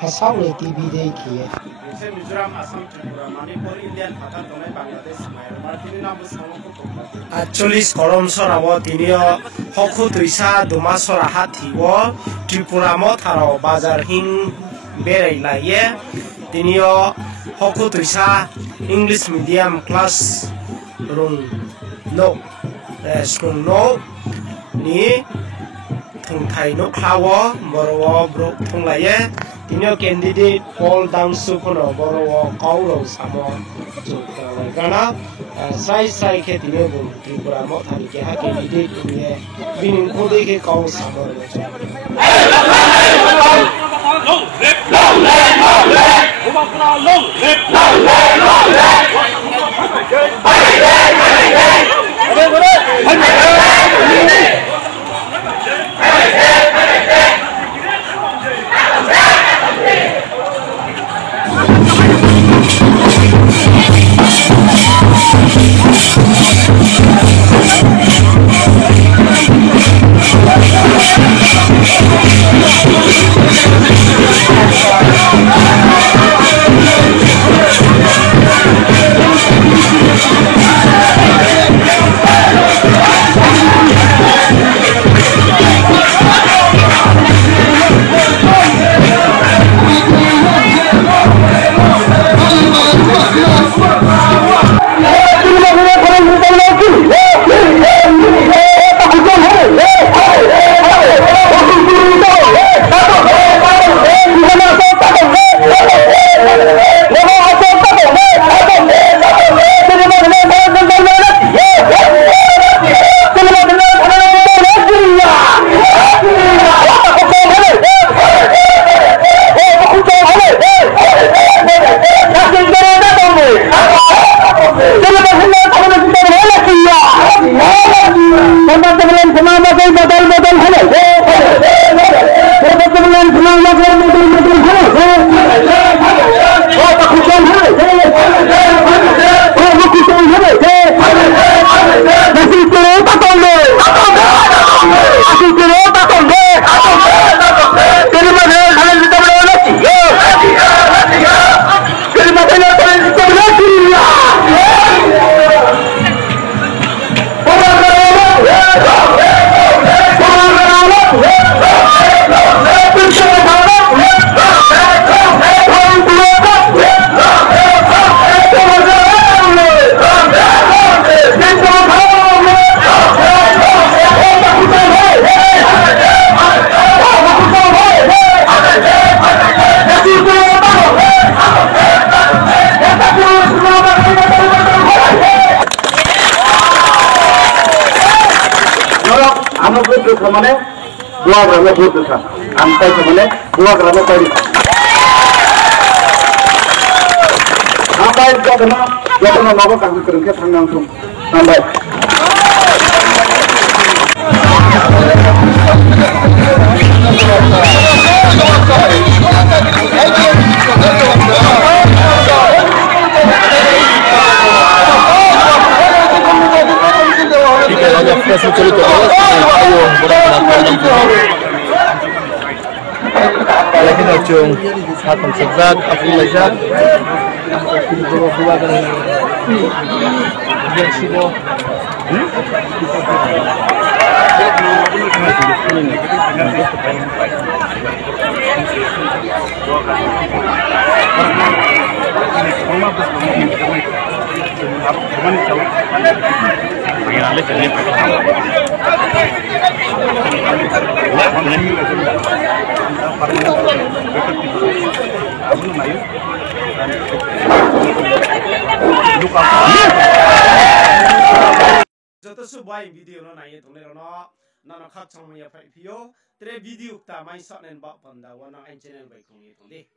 Hasawle TV dei kiye. Actually, korom sora wo tinio hoku tuisa duma sora hati wo Tripura mo tharo bazar hing berai laye tinio hoku tuisa English medium class room no school no ni thungthai no khawo boro bro thunglaye tinio candidate Paul Dangsu kono boro kauro samo kana sai ke tinio bun Tripura mo thari ke ha candidate ni bin ko de ke kau samo মানে বুয়া গ্রামে ভোট দিতা আমি পাইছি মানে বুয়া গ্রামে পাই নাম্বাই যতন নব কার্যক্রমকে থাঙ্গাংসুম নাম্বাই Lagi najung satu sejak aku lejat dua yang sibo Joto subai video no naye tole no nana khak changmaya phai phio tre video ta mai sa nen ba panda wana channel bai khong ye thong de